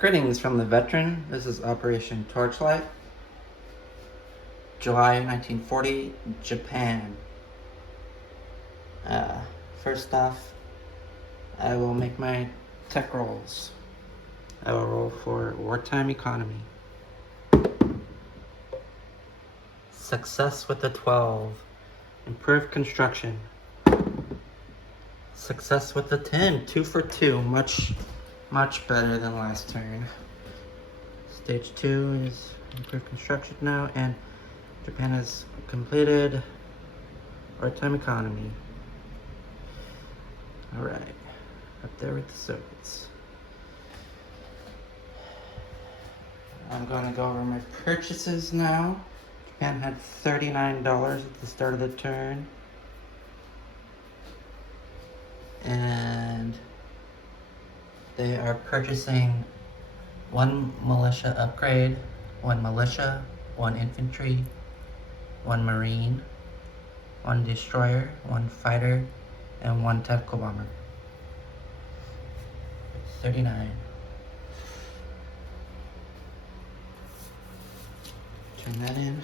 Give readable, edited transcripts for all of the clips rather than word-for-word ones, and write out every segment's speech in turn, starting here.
Greetings from the veteran. This is Operation Torchlight. July 1940, Japan. First off, I will make my tech rolls. I will roll for wartime economy. Success with the 12. Improved construction. Success with the 10. 2 for 2. Much better than last turn. Stage 2 is improved construction now, and Japan has completed wartime economy. Alright, up there with the Soviets. I'm going to go over my purchases now. Japan had $39 at the start of the turn. And they are purchasing 1 militia upgrade, 1 militia, 1 infantry, 1 marine, 1 destroyer, 1 fighter, and 1 tactical bomber. 39. Turn that in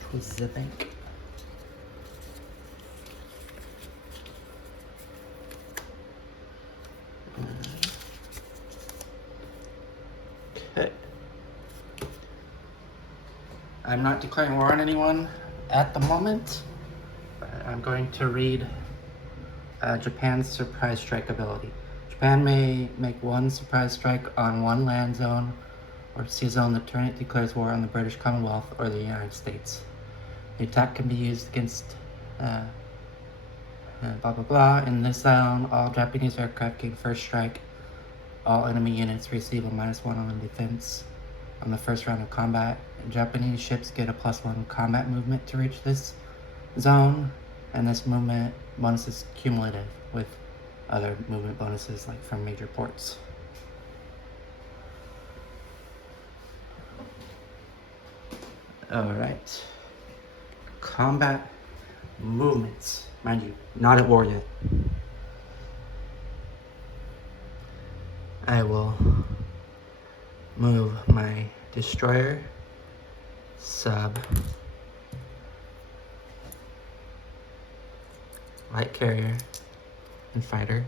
towards the bank. Okay. I'm not declaring war on anyone at the moment, but I'm going to read Japan's surprise strike ability. Japan may make 1 surprise strike on 1 land zone or sea zone the turn it declares war on the British Commonwealth or the United States. The attack can be used against blah blah blah. In this zone, all Japanese aircraft gain first strike. All enemy units receive a -1 on defense on the first round of combat. Japanese ships get a +1 combat movement to reach this zone, and this movement bonus is cumulative with other movement bonuses like from major ports. Alright. Combat movements. Mind you, not at war yet. I will move my destroyer, sub, light carrier, and fighter.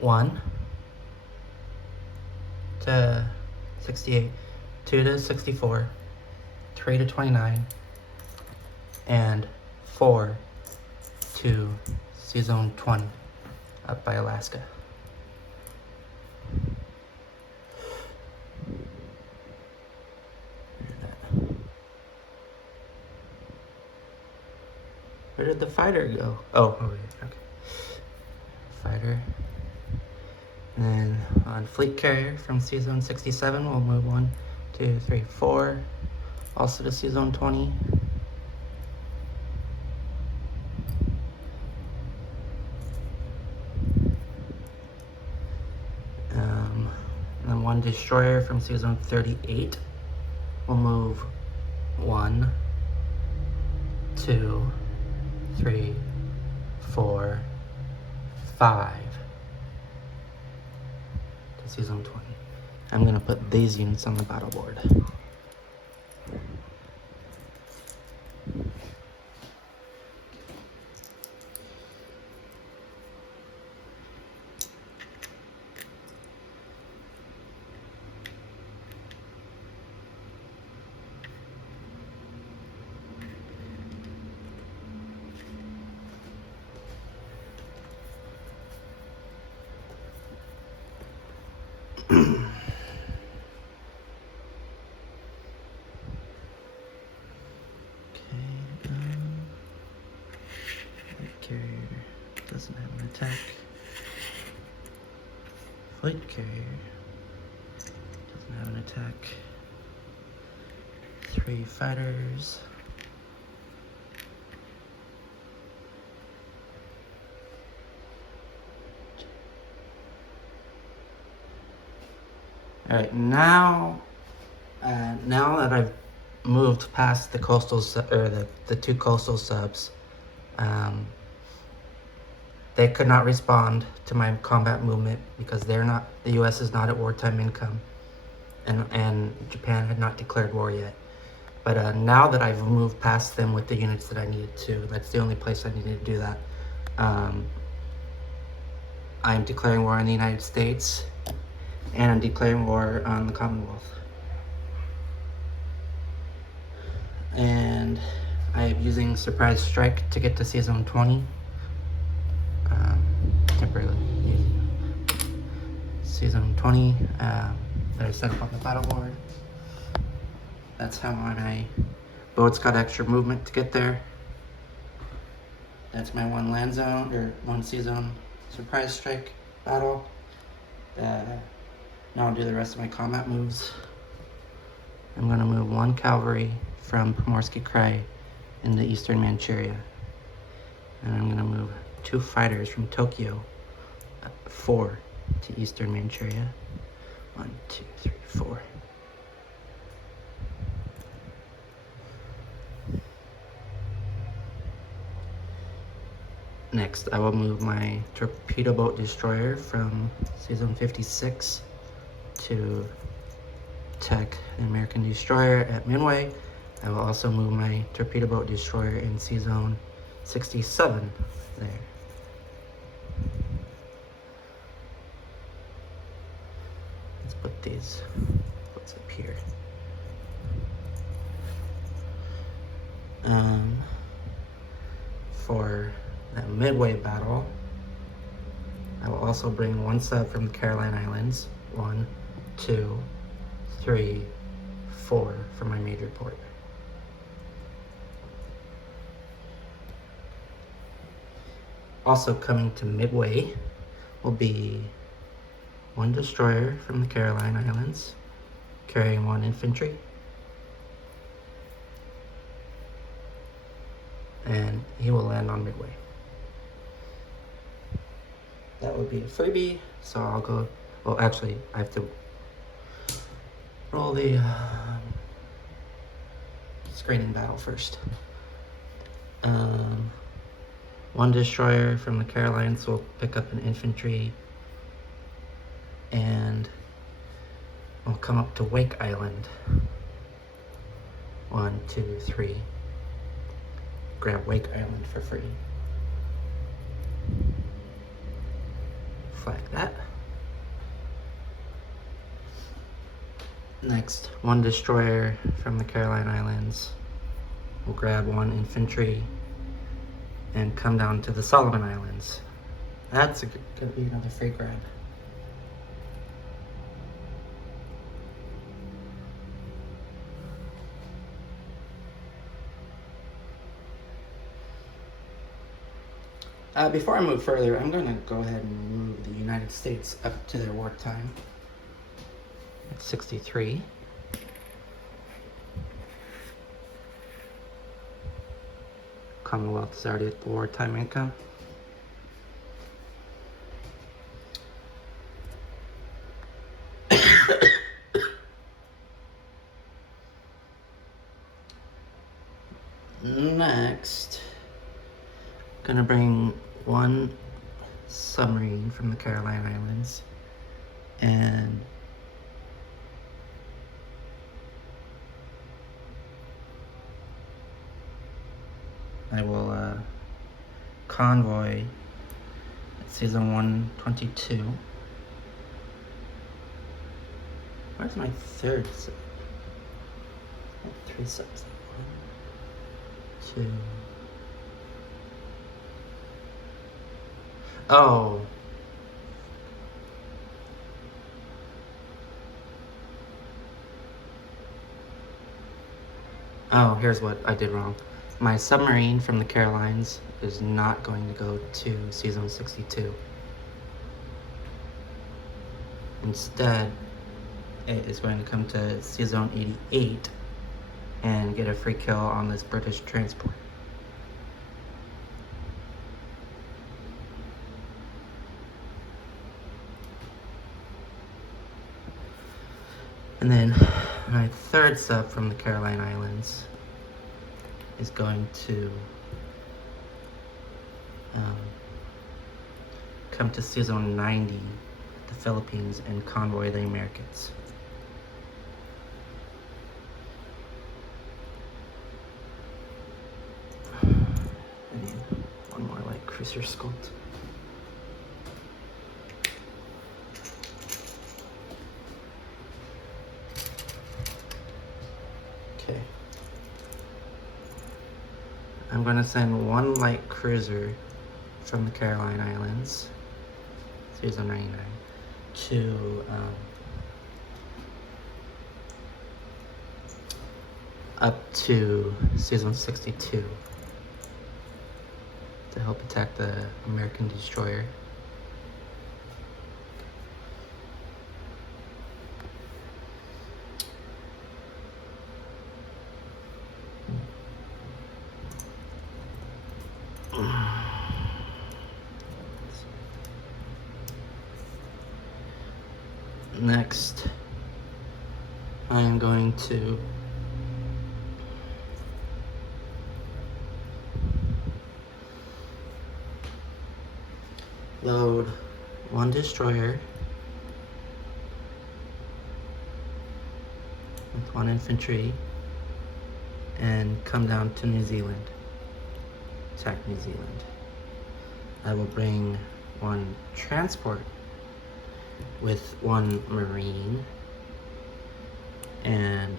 1 to 68, 2 to 64, 3 to 29, and 4 to Sea Zone 20 up by Alaska. Where did the fighter go? Oh, okay. Fighter. And then on fleet carrier from Sea Zone 67, we'll move 1, 2, 3, 4. Also to Sea Zone 20. And then 1 destroyer from Sea Zone 38. We'll move 1, 2, 3, 4, 5 to Sea Zone 20. I'm going to put these units on the battle board. Carrier doesn't have an attack. Flight carrier doesn't have an attack. 3 fighters. Alright, now that I've moved past the coastal the 2 coastal subs, They could not respond to my combat movement because the US is not at wartime income, and Japan had not declared war yet. But now that I've moved past them with the units that I needed to, that's the only place I needed to do that. I'm declaring war on the United States, and I'm declaring war on the Commonwealth. And I am using Surprise Strike to get to Season 20. Temporarily using Season 20 that I set up on the battle board. That's how my boat's got extra movement to get there. That's my one land zone, or one sea zone Surprise Strike battle. Now I'll do the rest of my combat moves. I'm going to move one cavalry from Pomorsky Krai into eastern Manchuria. And I'm going to move 2 fighters from Tokyo, 4 to eastern Manchuria. 1, 2, 3, 4. Next, I will move my torpedo boat destroyer from Season 56 to attack an American destroyer at Midway. I will also move my torpedo boat destroyer in Season 67 there. Let's put these boats up here. For that Midway battle, I will also bring 1 sub from the Caroline Islands. 1, 2, 3, 4 for my major port. Also coming to Midway will be 1 destroyer from the Caroline Islands, carrying 1 infantry. And he will land on Midway. That would be a freebie, so I'll go, well actually I have to roll the screening battle first. 1 destroyer from the Carolines will pick up an infantry and will come up to Wake Island. 1, 2, 3. Grab Wake Island for free. Flag that. Next, 1 destroyer from the Caroline Islands will grab 1 infantry and come down to the Solomon Islands. That's gonna be another free grab. Before I move further, I'm going to go ahead and move the United States up to their wartime. At 63. Commonwealth is already at the wartime income. Next, gonna bring 1 submarine from the Caroline Islands and I will convoy at Season 122. Where's my 3rd sub? I have 3 subs. 1, 2. Oh. Oh, here's what I did wrong. My submarine from the Carolines is not going to go to Season 62. Instead, it is going to come to Season 88 and get a free kill on this British transport. And then my 3rd sub from the Caroline Islands is going to come to Season 90, the Philippines, and convoy the Americans. I need one more light cruiser sculpt. Okay. I'm going to send one light cruiser from the Caroline Islands, Season 99, to up to Season 62 to help attack the American destroyer. Next, I am going to load one destroyer with one infantry and come down to New Zealand, attack New Zealand. I will bring one transport with one marine and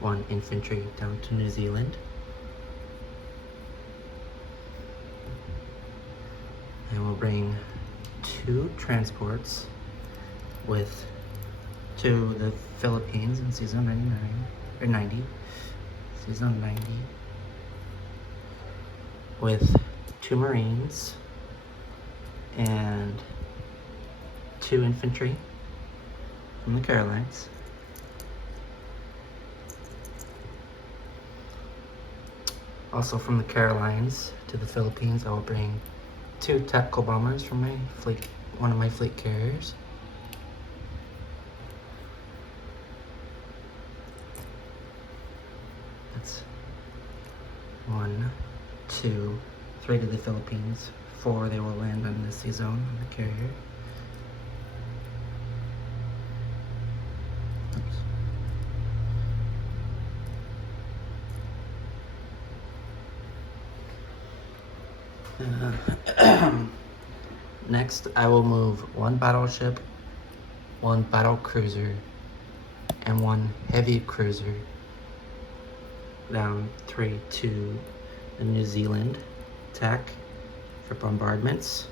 one infantry down to New Zealand. And we'll bring two transports with to the Philippines in Season 99 or 90, Season 90, with two marines and two infantry from the Carolines. Also from the Carolines to the Philippines, I will bring two tactical bombers from my fleet, one of my fleet carriers. That's 1, 2, 3 to the Philippines. 4 they will land on the sea zone on the carrier. Next, I will move one battleship, one battle cruiser, and one heavy cruiser down 3 to the New Zealand attack for bombardments.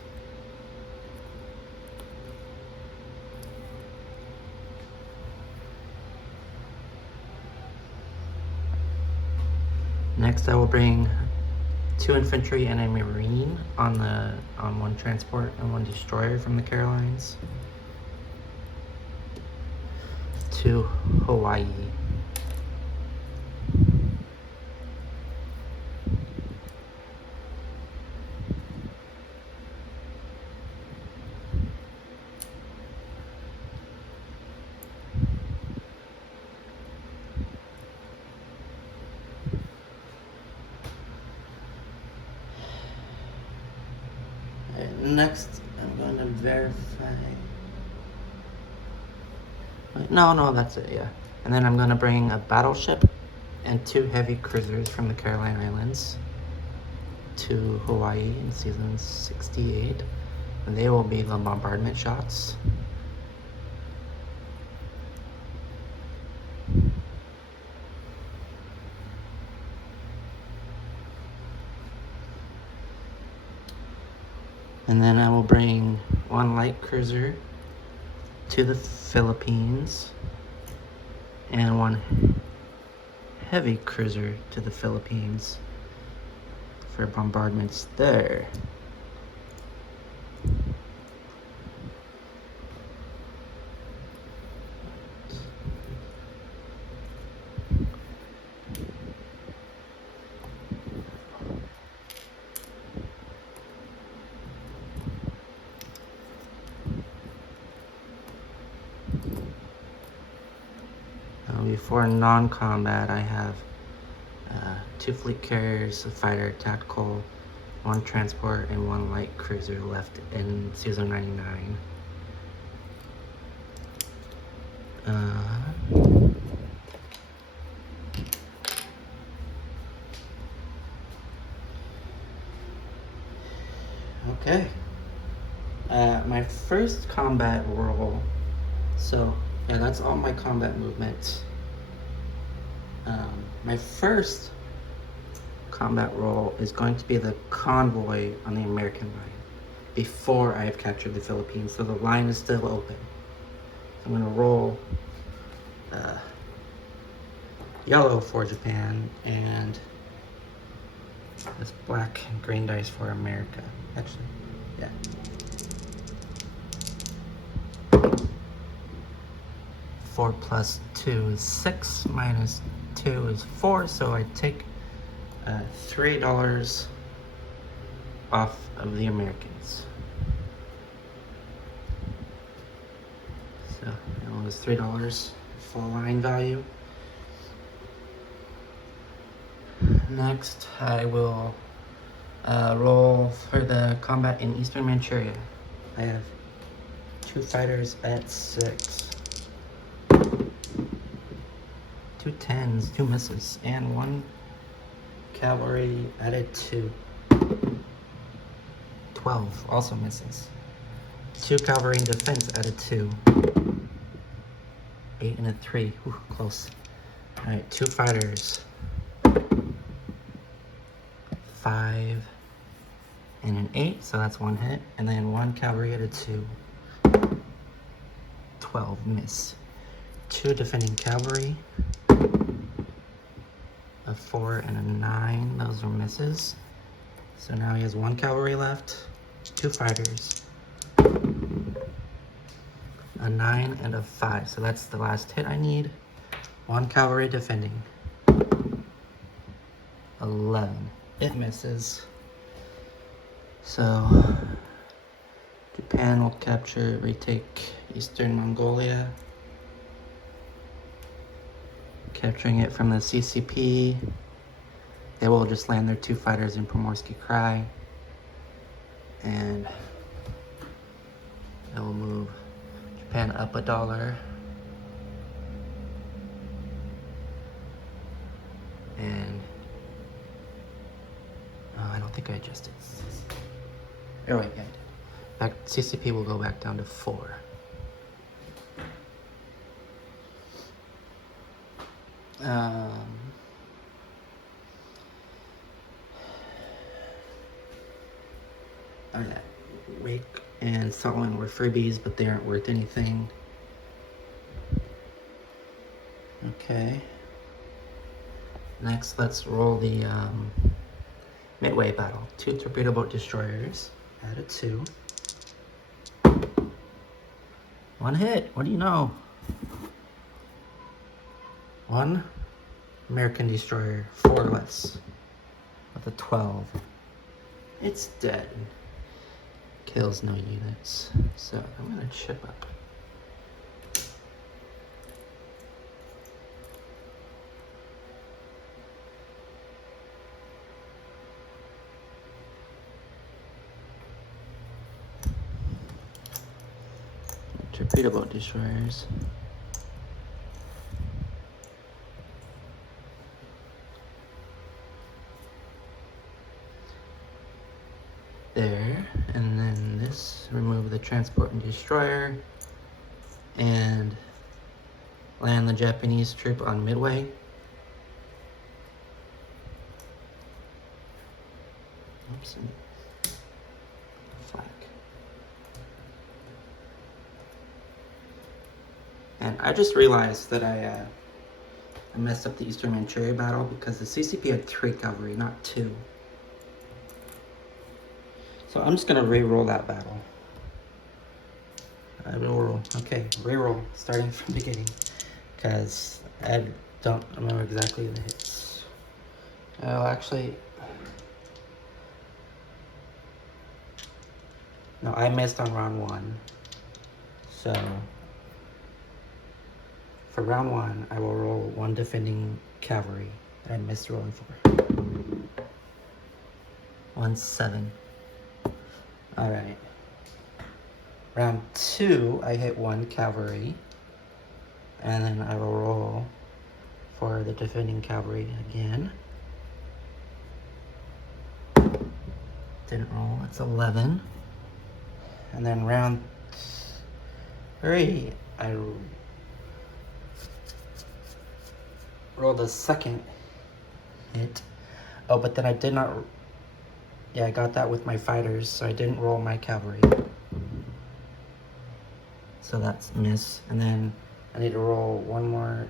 Next, I will bring two infantry and a marine on one transport and one destroyer from the Carolines to Hawaii. Next, I'm going to verify. No, that's it, yeah. And then I'm going to bring a battleship and two heavy cruisers from the Caroline Islands to Hawaii in Season 68. And they will be the bombardment shots. And then I will bring one light cruiser to the Philippines and one heavy cruiser to the Philippines for bombardments there. Before non-combat, I have two fleet carriers, a fighter, tactical, 1 transport and 1 light cruiser left in Season 99. Okay. My first combat roll. So, yeah, that's all my combat movement. My first combat roll is going to be the convoy on the American line before I have captured the Philippines, so the line is still open. So I'm going to roll yellow for Japan and this black and green dice for America. Actually, yeah. Four plus 2 is 6, minus 2 is 4, so I take $3 off of the Americans. So it was $3 full line value. Next, I will roll for the combat in Eastern Manchuria. I have 2 fighters at 6. 2 10s, 2 misses, and 1 cavalry added 2. 12 also misses. 2 cavalry in defense added 2. 8 and a 3. Ooh, close. Alright, 2 fighters. 5 and an 8, so that's 1 hit. And then 1 cavalry added 2. 12 miss. 2 defending cavalry. A 4 and a 9, those are misses. So now he has 1 cavalry left, 2 fighters, a 9 and a 5. So that's the last hit I need. 1 cavalry defending. 11. It misses. So Japan will retake Eastern Mongolia. Capturing it from the CCP. They will just land their 2 fighters in Primorsky Krai. And they will move Japan up $1. And I don't think I adjusted. Oh wait, yeah, I did. CCP will go back down to 4. Oh yeah, Wake and Solomon were freebies, but they aren't worth anything. Okay. Next, let's roll the Midway battle. 2 torpedo boat destroyers. Added 2. 1 hit. What do you know? 1 American destroyer, 4 less. With a 12. It's dead. Kills no units. So I'm gonna chip up. Torpedo boat destroyers. There, and then this, remove the transport and destroyer, and land the Japanese troop on Midway. Oops, flag. And I just realized that I messed up the Eastern Manchuria battle because the CCP had 3 cavalry, not 2. So I'm just gonna re-roll that battle. I will roll. Okay, re-roll, starting from the beginning, because I don't remember exactly the hits. Oh, actually, no, I missed on round 1. So for round 1, I will roll 1 defending cavalry that I missed rolling for. 1-7. Alright. Round 2, I hit 1 cavalry. And then I will roll for the defending cavalry again. Didn't roll, it's 11. And then round 3, I rolled a second hit. Oh, but then I did not, yeah, I got that with my fighters, so I didn't roll my cavalry. So that's miss. And then I need to roll one more,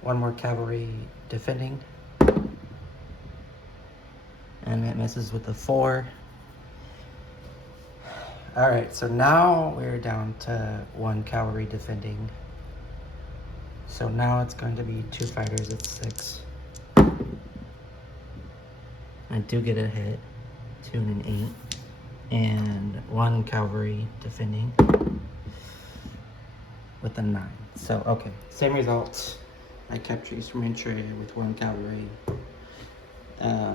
one more cavalry defending. And it misses with a 4. Alright, so now we're down to 1 cavalry defending. So now it's going to be 2 fighters at 6. I do get a hit, 2 and an 8. And 1 cavalry defending with a 9. So, okay, same results. I capture Eastern Manchuria with 1 cavalry. Yeah,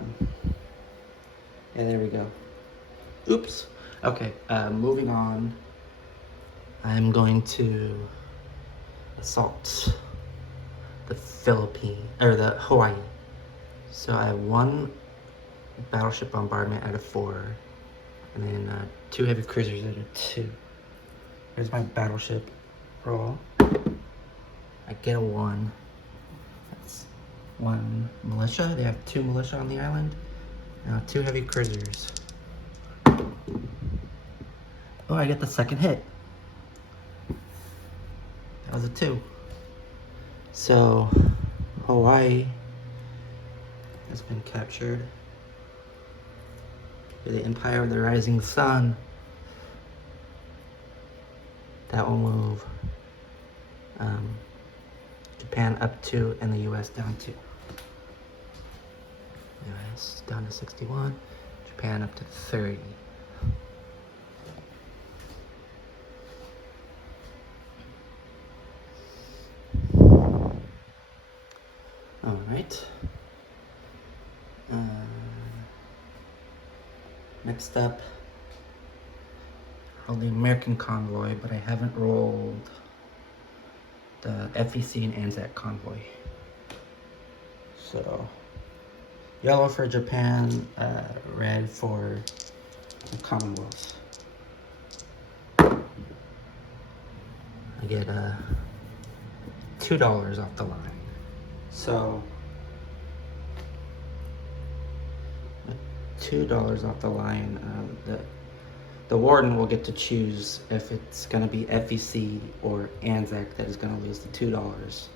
there we go. Oops. Okay, moving on. I'm going to assault the Philippines, or the Hawaii. So I have 1 battleship bombardment out of 4, and then 2 heavy cruisers out of 2. Here's my battleship roll. I get a 1. That's 1 militia. They have 2 militia on the island. Now 2 heavy cruisers. Oh, I get the second hit. That was a 2. So, Hawaii has been captured. The Empire of the Rising Sun. That will move Japan up 2 and the US down 2. US down to 61, Japan up to 30. All right. Next up, roll the American convoy, but I haven't rolled the FEC and ANZAC convoy. So, yellow for Japan, red for the Commonwealth. I get $2 off the line. So, $2 off the line. The warden will get to choose if it's going to be FEC or ANZAC that is going to lose the $2.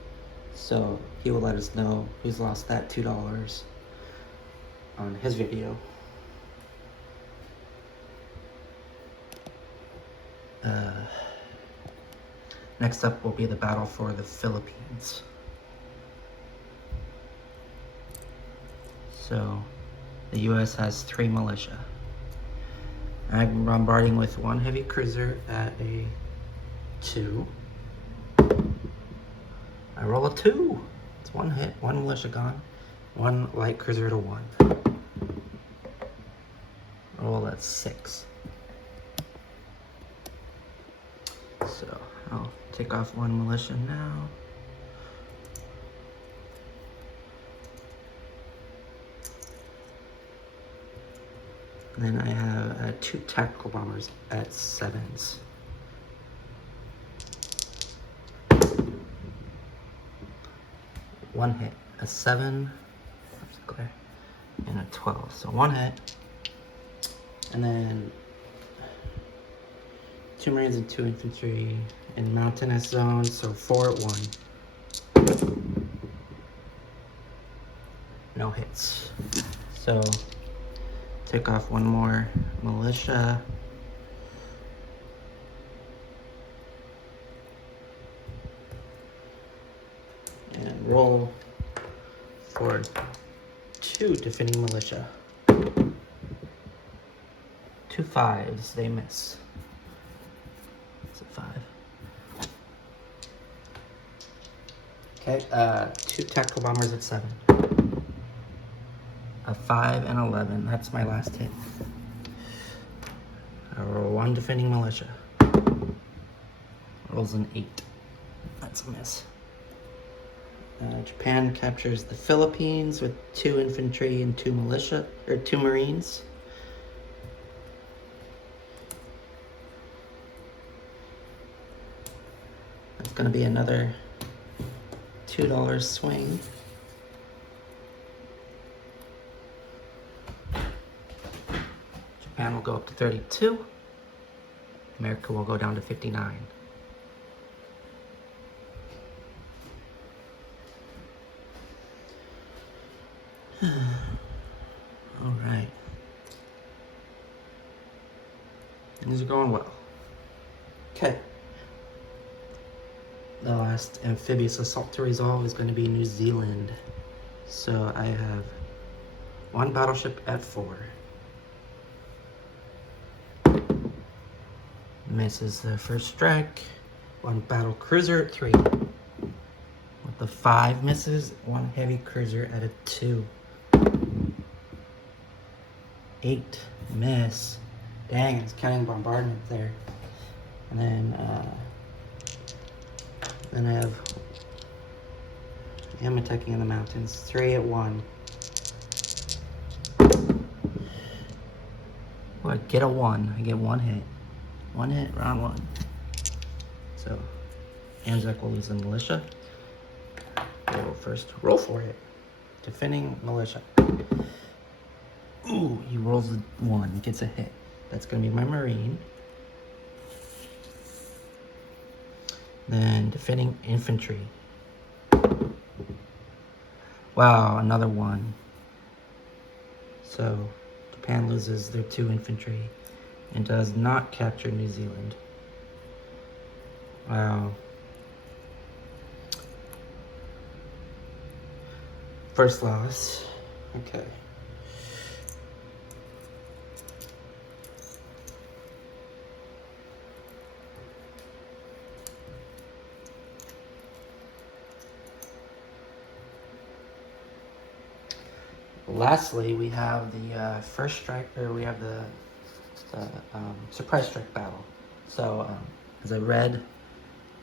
So he will let us know who's lost that $2 on his video. Next up will be the battle for the Philippines. So the US has 3 militia. I'm bombarding with 1 heavy cruiser at a 2. I roll a 2. It's 1 hit, 1 militia gone. 1 light cruiser at a 1. Roll at 6. So I'll take off 1 militia now. Then I have 2 tactical bombers at 7s. One hit, a 7, and a 12. So 1 hit, and then 2 Marines and 2 infantry in mountainous zone. So 4 at 1. No hits. So take off 1 more militia. And roll for 2 defending militia. 2 5s, they miss. It's a 5. Okay, 2 tactical bombers at 7. a 5 and 11. That's my last hit. I roll 1 defending militia. Rolls an 8. That's a miss. Japan captures the Philippines with 2 infantry and 2 militia, or 2 marines. That's going to be another $2 swing. Japan will go up to 32. America will go down to 59. All right. Things are going well. Okay. The last amphibious assault to resolve is going to be New Zealand. So I have 1 battleship at 4. Misses the first strike. 1 battle cruiser at 3. With the 5 misses, 1 heavy cruiser at a 2. 8 miss. Dang, it's counting bombardment there. And then I have, I'm attacking in the mountains. 3 at 1. Oh, I get a 1. I get 1 hit. 1 hit, round 1. So, Anzac will lose the militia. Roll first. Roll for it. Defending militia. Ooh, he rolls a 1. Gets a hit. That's going to be my marine. Then defending infantry. Wow, another 1. So Japan loses their 2 infantry and does not capture New Zealand. Wow. First loss. Okay. Lastly, we have the first strike, or we have the surprise strike battle. So, as I read,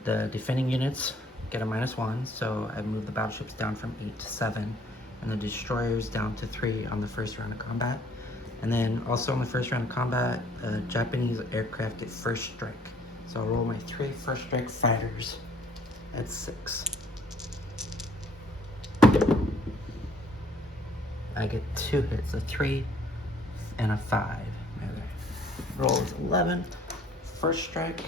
the defending units get a -1, so I moved the battleships down from 8 to 7, and the destroyers down to 3 on the first round of combat. And then also on the first round of combat, Japanese aircraft get first strike. So I'll roll my 3 first strike fighters at 6. I get 2 hits, a 3 and a 5. Roll is 11. First strike.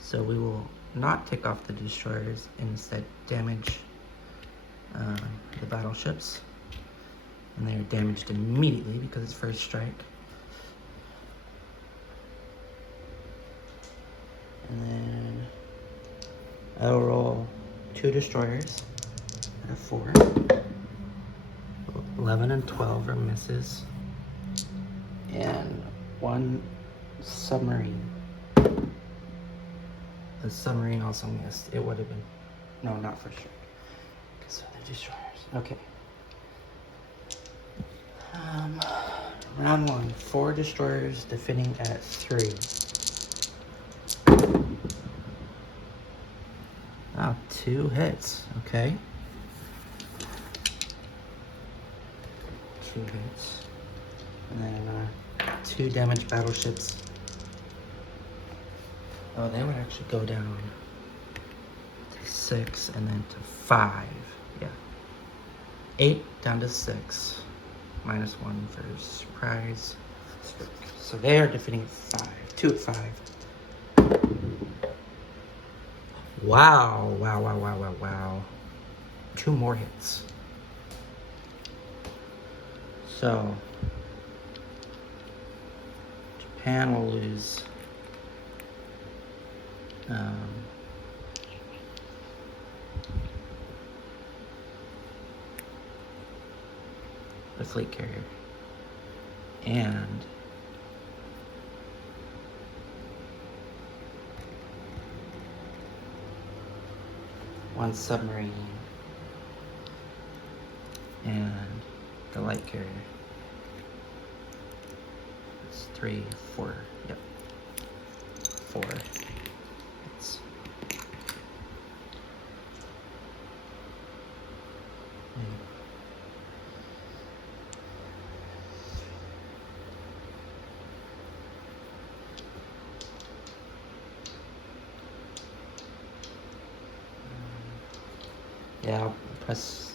So we will not take off the destroyers and instead damage the battleships. And they are damaged immediately because it's first strike. And then I'll roll 2 destroyers at a 4. 11 and 12 are misses. And 1 submarine. The submarine also missed. It would have been, no, not for sure. So the destroyers. Okay. Round 1. 4 destroyers defending at 3. Oh, 2 hits. Okay. 2 hits. And then 2 damaged battleships. Oh, they would actually go down to 6 and then to 5. Yeah. 8 down to 6. -1 for surprise. So they are defending 5. 2 at 5. Wow. Wow. 2 more hits. So Japan will lose the fleet carrier and one submarine, and the light carrier. It's 3, 4, yep. 4. It's yeah, I'll press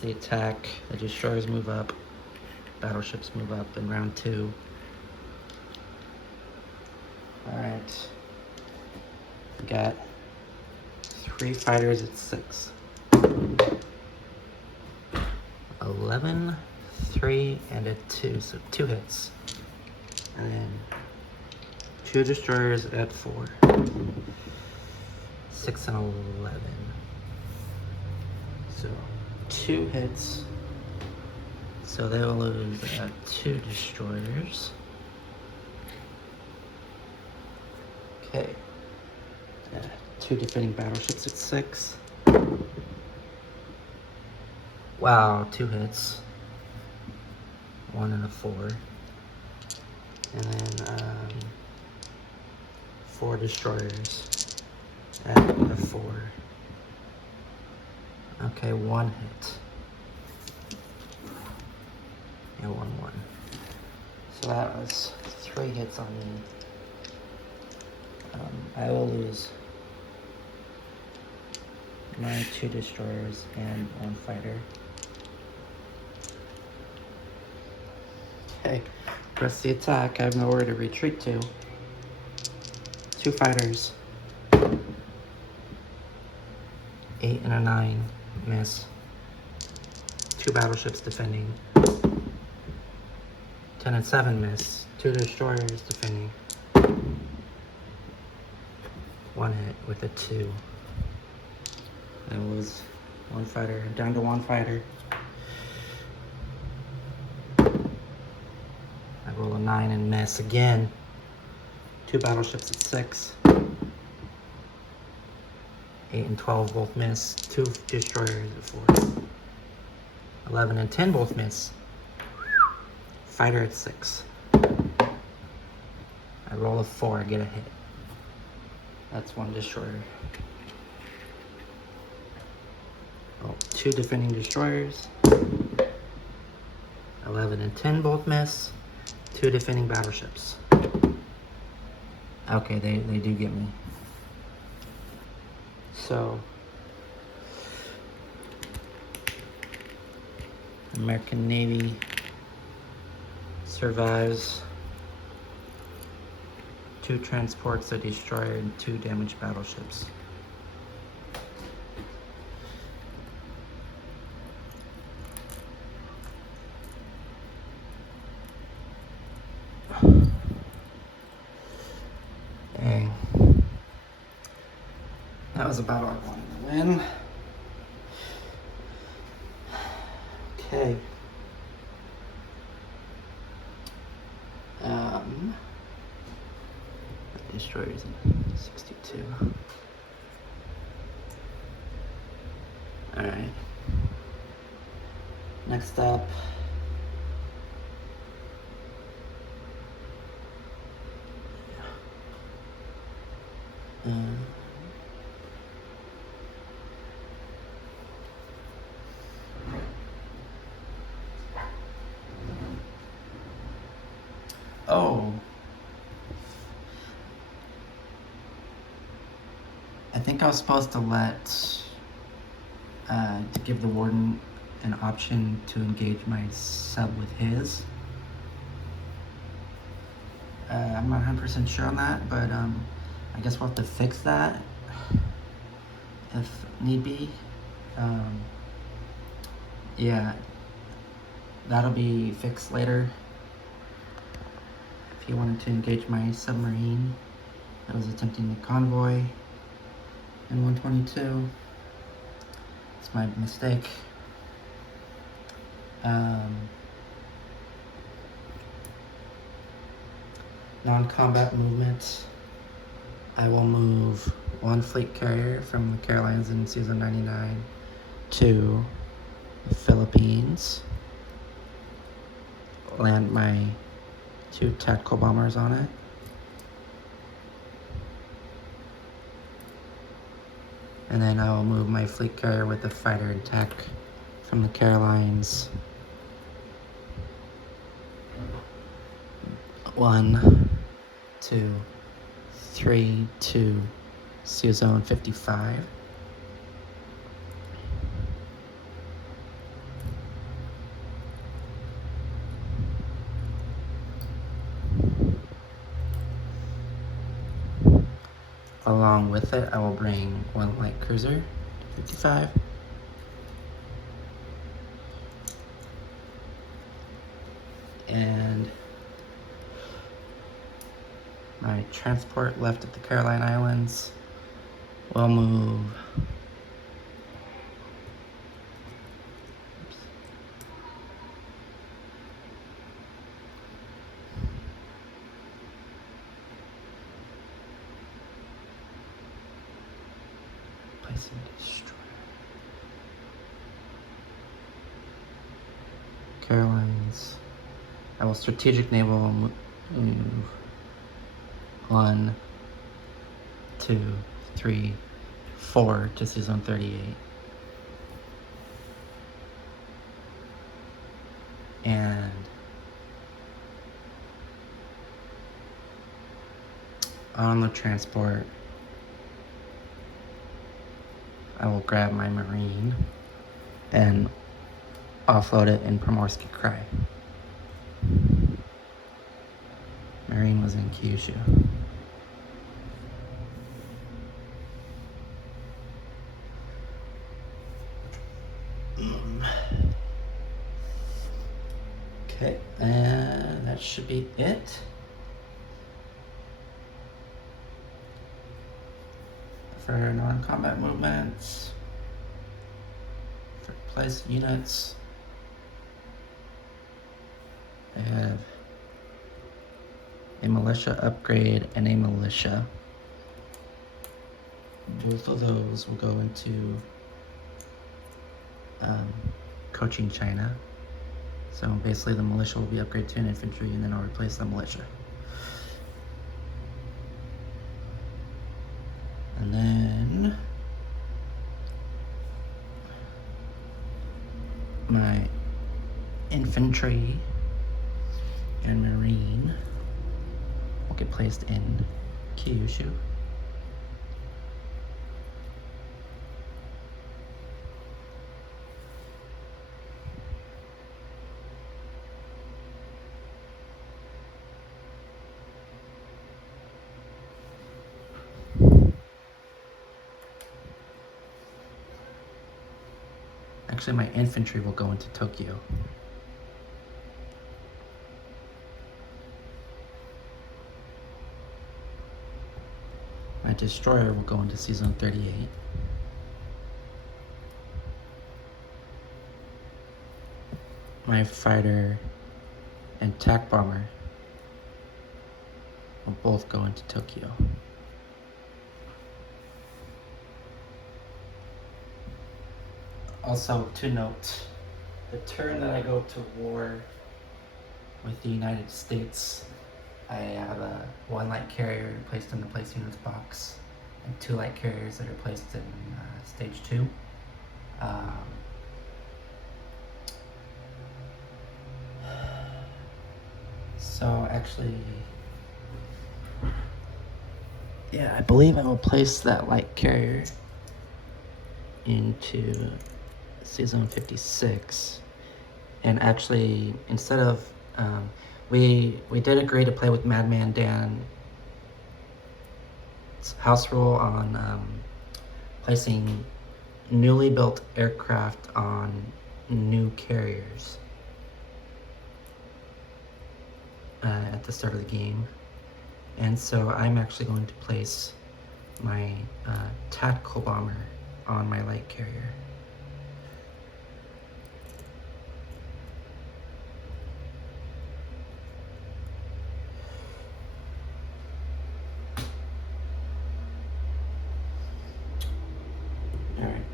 the attack. The destroyers move up. Battleships move up in round 2. Alright. Got 3 fighters at 6. 11, 3, and a 2, so 2 hits. And then 2 destroyers at 4. 6 and 11. So 2 hits. So they will lose 2 destroyers. Okay. 2 defending battleships at 6. Wow, 2 hits. 1 and a 4. And then 4 destroyers at a 4. Okay, 1 hit. Yeah, 1, 1. So that was 3 hits on me. I will lose my 2 destroyers and 1 fighter. Okay, press the attack. I have nowhere to retreat to. 2 fighters. 8 and a 9. Miss. 2 battleships defending. 10 and 7 miss. 2 destroyers defending. 1 hit with a 2. That was 1 fighter. Down to 1 fighter. I roll a 9 and miss again. 2 battleships at 6. 8 and 12 both miss. 2 destroyers at 4. 11 and 10 both miss. Fighter at 6. I roll a 4, I get a hit. That's 1 destroyer. Oh, 2 defending destroyers. 11 and 10 both miss. 2 defending battleships. Okay, they do get me. So, American Navy survives. 2 transports, a destroyer, and 2 damaged battleships. Dang. That was about all I wanted to win. Okay. Destroyers in 62. Alright. Next up. Oh. I think I was supposed to to give the warden an option to engage my sub with his. I'm not 100% sure on that, but I guess we'll have to fix that if need be. Yeah, that'll be fixed later. If he wanted to engage my submarine that was attempting the convoy in 122. It's my mistake. Non-combat movements. I will move 1 fleet carrier from the Carolinas in season 99 to the Philippines. land my 2 tactical bombers on it. And then I will move my fleet carrier with the fighter and tech from the Carolines 1, 2, 3 to Sea Zone 55. Along with it, I will bring 1 light cruiser to 55. And my transport left at the Caroline Islands will move. Placing destroyer. Carolines. I will strategic naval move 1, 2, 3, 4 to Sea Zone 38. And on the transport, I will grab my Marine and offload it in Primorsky Krai. Marine was in Kyushu. Okay, and that should be it. For non-combat movements, for place units, I have a militia upgrade and a militia. Both of those will go into coaching China. So basically the militia will be upgraded to an infantry and then I'll replace the militia. And then my infantry and marine will get placed in Kyushu. Actually, my infantry will go into Tokyo. My destroyer will go into Sea Zone 38. My fighter and tac bomber will both go into Tokyo. Also, to note, the turn that I go to war with the United States, I have a 1 light carrier placed in the place units box and 2 light carriers that are placed in stage 2. So actually, yeah, I believe I will place that light carrier into Sea Zone 56. And actually, instead of we did agree to play with Madman Dan's house rule on placing newly built aircraft on new carriers at the start of the game. And so I'm actually going to place my tactical bomber on my light carrier.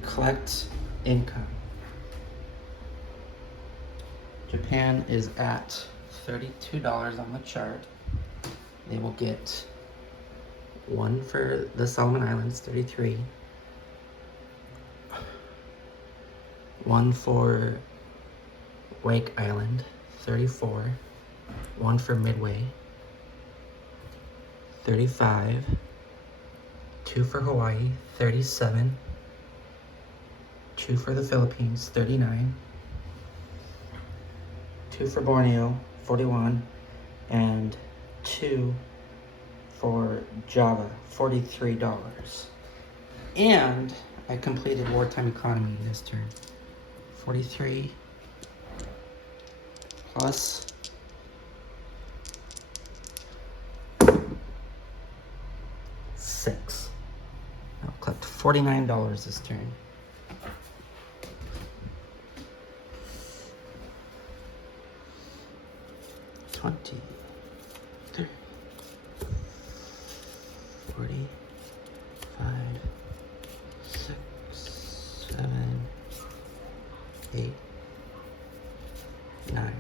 Collect income. Japan is at $32 on the chart. They will get one for the Solomon Islands, 33. One for Wake Island, 34. One for Midway, 35. Two for Hawaii, 37. Two for the Philippines, 39. Two for Borneo, 41. And two for Java, $43. And I completed wartime economy this turn. 43 plus 6. I'll collect $49 this turn. $20, $30, $40, $5, $6, $7, $8, $9.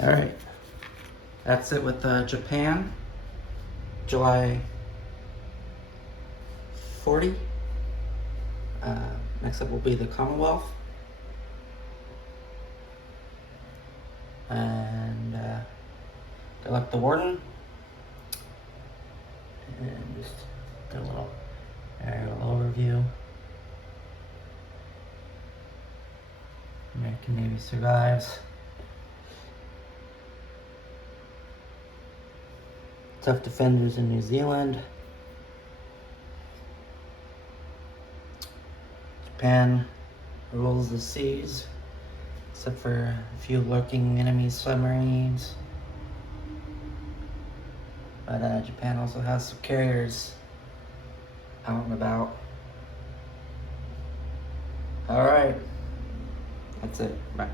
All right, that's it with Japan, July 40. Next up will be the Commonwealth. And elect the warden. And just do a little aerial overview. American Navy survives. Tough defenders in New Zealand. Japan rules the seas, except for a few lurking enemy submarines. But Japan also has some carriers out and about. Alright, that's it. Bye.